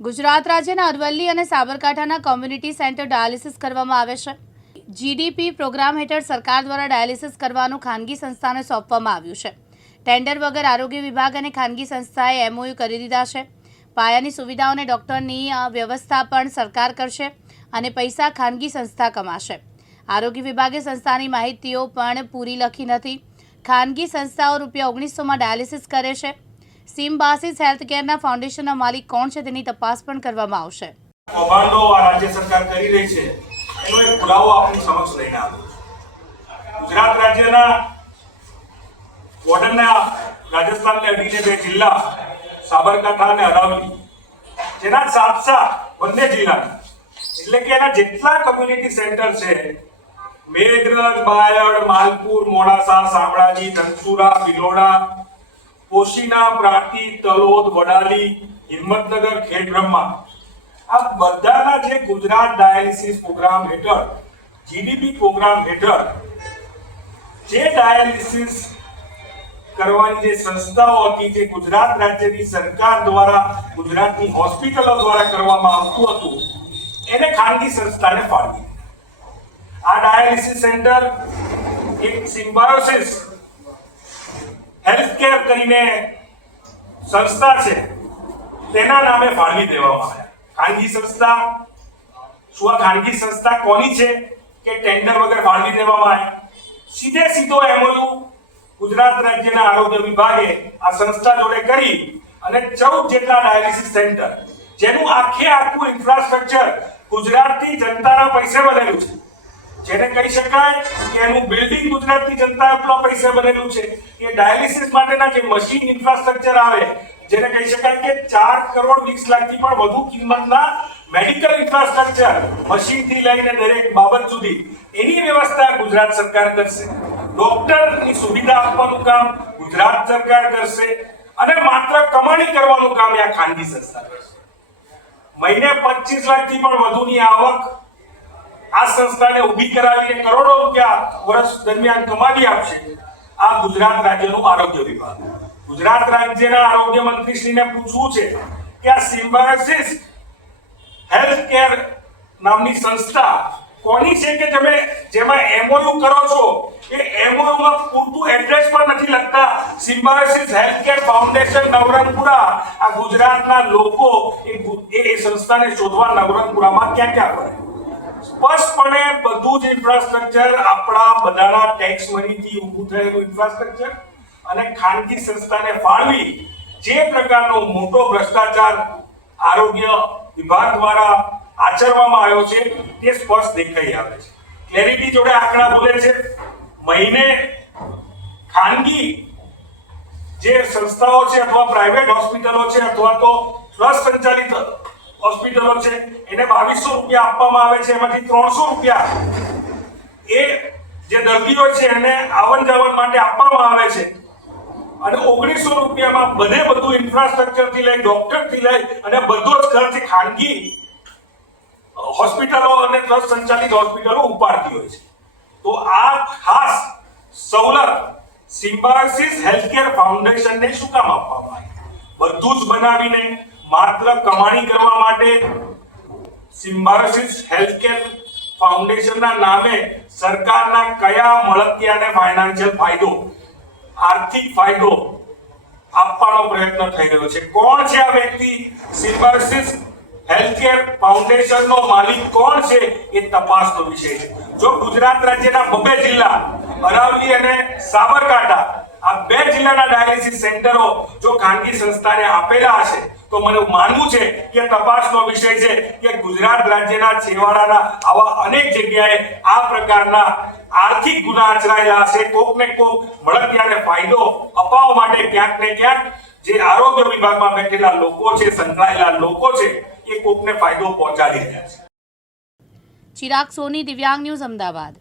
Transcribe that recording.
ગુજરાત રાજ્યના અરવલ્લી અને સાબરકાંઠાના કોમ્યુનિટી સેન્ટર ડાયાલિસિસ કરવામાં આવે છે. જીડીપી પ્રોગ્રામ હેઠળ સરકાર દ્વારા ડાયાલિસિસ કરવાનું ખાનગી સંસ્થાને સોંપવામાં આવ્યું છે. ટેન્ડર વગર આરોગ્ય વિભાગ અને ખાનગી સંસ્થાએ એમઓયુ કરી દીધા છે. પાયાની સુવિધાઓને ડોક્ટરની વ્યવસ્થા પણ સરકાર કરશે અને પૈસા ખાનગી સંસ્થા કમાશે. આરોગ્ય વિભાગે સંસ્થાની માહિતીઓ પણ પૂરી લખી નથી. ખાનગી સંસ્થાઓ રૂપિયા ઓગણીસોમાં ડાયાલિસિસ કરે છે. સિમ્બાસિસ હેલ્થકેરના ફાઉન્ડેશનના માલિક કોણ છે તેની તપાસ પણ કરવામાં આવશે. કૌભાંડો આ રાજ્ય સરકાર કરી રહી છે, એનો એક પુરાવો આપની સમક્ષ લઈને આવ્યો ગુજરાત રાજ્યના બોર્ડરના રાજસ્થાનને અડીને બે જિલ્લા સાબરકાંઠા અને અરાવલી જેના સાત સાત બંને જિલ્લાના એટલે કે એના જેટલા કમ્યુનિટી સેન્ટર છે, મેઘરજ, બાયડ, માલપુર, મોડાસા, શામળાજી, ધનસુરા, ભિલોડા પોશીના પ્રાંતિ તલોદ, વડાલી, હિંમતનગર ખેડબ્રહ્મા આ બધાના જે ગુજરાત ડાયાલિસિસ પ્રોગ્રામ હેઠળ, જીડીપી પ્રોગ્રામ હેઠળ, જે ડાયાલિસિસ કરવાની જે સંસ્થાઓ હતી, જે ગુજરાત રાજ્યની સરકાર દ્વારા, ગુજરાતની હોસ્પિટલો દ્વારા કરવામાં આવતું હતું, એને ખાનગી સંસ્થાને ફાળવી. આ ડાયાલિસિસ સેન્ટર એક સિમ્બાયોસિસ હેલ્થકેર કરીને સંસ્થા છે, તેના નામે ફાળવી દેવામાં આવ્યા. ખાનગી સંસ્થા, શું આ ખાનગી સંસ્થા કોની છે કે ટેન્ડર વગર ફાળવી દેવામાં આવ્યા સીધે સીધો એમઓયુ ગુજરાત રાજ્યના આરોગ્ય વિભાગે આ સંસ્થા જોડે કરી અને ચૌદ જેટલા ડાયાલિસિસ સેન્ટર, જેનું આખે આખું ઇન્ફ્રાસ્ટ્રક્ચર ગુજરાતની જનતાના પૈસે બનેલું છે. જેને કહી શકાય કે એનું બિલ્ડિંગ ગુજરાતની જનતા એટલા પૈસા બનેલું છે. કે ડાયાલિસિસ માટેના જે મશીન ઇન્ફ્રાસ્ટ્રક્ચર આવે, જેને કહી શકાય કે ચાર કરોડ વીસ લાખથી પણ વધુ કિંમતના મેડિકલ ઇન્ફ્રાસ્ટ્રક્ચર મશીનથી લઈને દરેક બાબત સુધી, એની વ્યવસ્થા ગુજરાત સરકાર કરશે. ડોક્ટરની સુવિધા આપવાનું કામ ગુજરાત સરકાર કરશે અને માત્ર કમાણી કરવાનું કામ આ ખાનગી સંસ્થા કરશે. મહિને પચીસ લાખથી પણ વધુની આવક આ સંસ્થાને ઊભી કરાવીને કરોડો રૂપિયા વર્ષ દરમિયાન કમાવી આપશે આ ગુજરાત રાજ્યનું આરોગ્ય વિભાગ. ગુજરાત રાજ્યના આરોગ્ય મંત્રીશ્રીને પૂછવું છે કે આ સિમ્બાયોસિસ હેલ્થ કેર નામની સંસ્થા કોની છે કે તમે જેમાં એમઓયુ કરો છો? એ એમઓયુમાં પૂરતું એડ્રેસ પણ નથી લખતા. Symbiosis healthcare foundation Navrangpura. આ ગુજરાતના લોકો એ સંસ્થાને શોધવા નવરંગપુરામાં ક્યાં ક્યાં પડે સ્પષ્ટપણે બધું જ ઇન્ફ્રાસ્ટ્રક્ચર આપણા બધાના ટેક્સ મનીથી ઊભું થયેલું ઇન્ફ્રાસ્ટ્રક્ચર અને ખાનગી સંસ્થાને ફાળવી જે પ્રકારનો મોટો ભ્રષ્ટાચાર આરોગ્ય વિભાગ દ્વારા આચરવામાં આવ્યો છે, તે સ્પષ્ટ દેખાઈ આવે છે. ક્લેરિટી જોડે આંકડા બોલે છે. મહિને ખાનગી જે સંસ્થાઓ છે અથવા પ્રાઇવેટ હોસ્પિટલો છે અથવા તો ટ્રસ્ટ સંચાલિત હોસ્પિટલો છે, એને બાવીસો રૂપિયા આપવામાં આવે છે, એમાંથી ત્રણસો રૂપિયા એ જે દર્દીઓ છે, એને આવન જાવન માટે આપવામાં આવે છે. અને ઓગણીસો રૂપિયામાં બધે બધું ઇન્ફ્રાસ્ટ્રક્ચરથી લઈ ડોક્ટરથી લઈ અને બધો જ ખર્ચ ખાનગી હોસ્પિટલો અને ટ્રસ્ટ સંચાલિત હોસ્પિટલો ઉપાડતી હોય છે. તો આ ખાસ સવલત સિમ્બાયોસિસ હેલ્થકેર ફાઉન્ડેશનને શું કામ આપવામાં આવી બધું જ બનાવીને માત્ર કમાણી કરવા માટે સિમ્બાયોસિસ હેલ્થકેર ફાઉન્ડેશનના નામે સરકારના કયા મળતિયાને ફાઇનાન્શિયલ ફાયદો, આર્થિક ફાયદો આપવાનો પ્રયત્ન થઈ રહ્યો છે? કોણ છે આ વ્યક્તિ? સિમ્બાયોસિસ હેલ્થકેર ફાઉન્ડેશનનો માલિક કોણ છે એ તપાસનો વિષય છે. જો ગુજરાત રાજ્યના બબે જિલ્લા, અરાવલી અને સાબરકાંઠા આ બે જિલ્લાના ડાયાલિસિસ સેન્ટરો જો ખાનગી સંસ્થાને આપેલા હશે તો મને માનવું છે કે તપાસનો વિષય છે કે ગુજરાત રાજ્યના છેવાડાના આવા અનેક જગ્યાએ આ પ્રકારના આર્થિક ગુના આચરાયેલા હશે. કોક ને કોક મળતિયાને ફાયદો અપાવવા માટે ક્યાંક ને ક્યાંક જે આરોગ્ય વિભાગમાં બેઠેલા લોકો છે, સંકળાયેલા લોકો છે, એ કોકને ફાયદો પહોંચાડી રહ્યા છે. ચિરાગ સોની, દિવ્યાંગ ન્યૂઝ અમદાવાદ.